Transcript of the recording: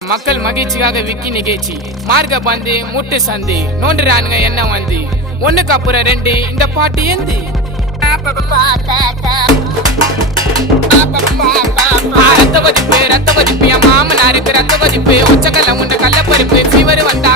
மக்கள் மகிழ்ச்சியாக விக்கி நிகழ்ச்சி மார்க்க பந்து முட்டு சந்தி நோண்டுறானுங்க என்ன வந்து ஒண்ணுக்கு அப்புறம் ரெண்டு இந்த பாட்டு ஏந்து ரத்த கொதிப்பு என் மாமனாருக்கு ரத்த கொதிப்பு ஒச்சக்கல்ல உண்ட கள்ளப்பருப்பு ஃபீவர் வந்தா